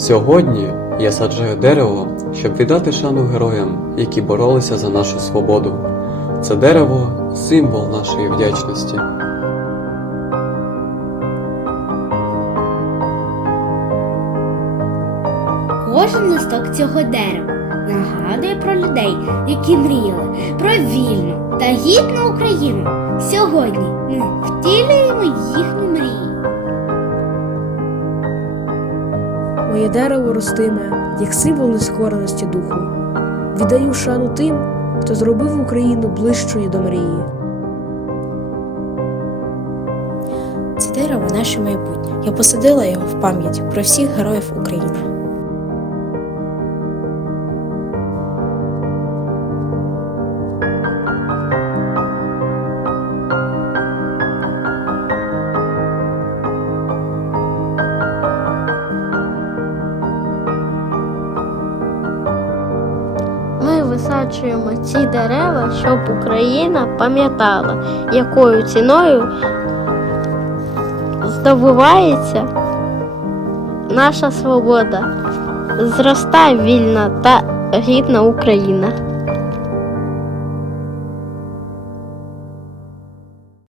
Сьогодні я саджаю дерево, щоб віддати шану героям, які боролися за нашу свободу. Це дерево символ нашої вдячності. Кожен листок цього дерева нагадує про людей, які мріяли про вільну та гідну Україну. Сьогодні ми втілюємо Моє дерево ростиме, як символ нескореності духу. Віддаю шану тим, хто зробив Україну ближчою до мрії. Це дерево наше майбутнє. Я посадила його в пам'ять про всіх героїв України. Ми ці дерева, щоб Україна пам'ятала, якою ціною здобувається наша свобода, зростає вільна та гідна Україна.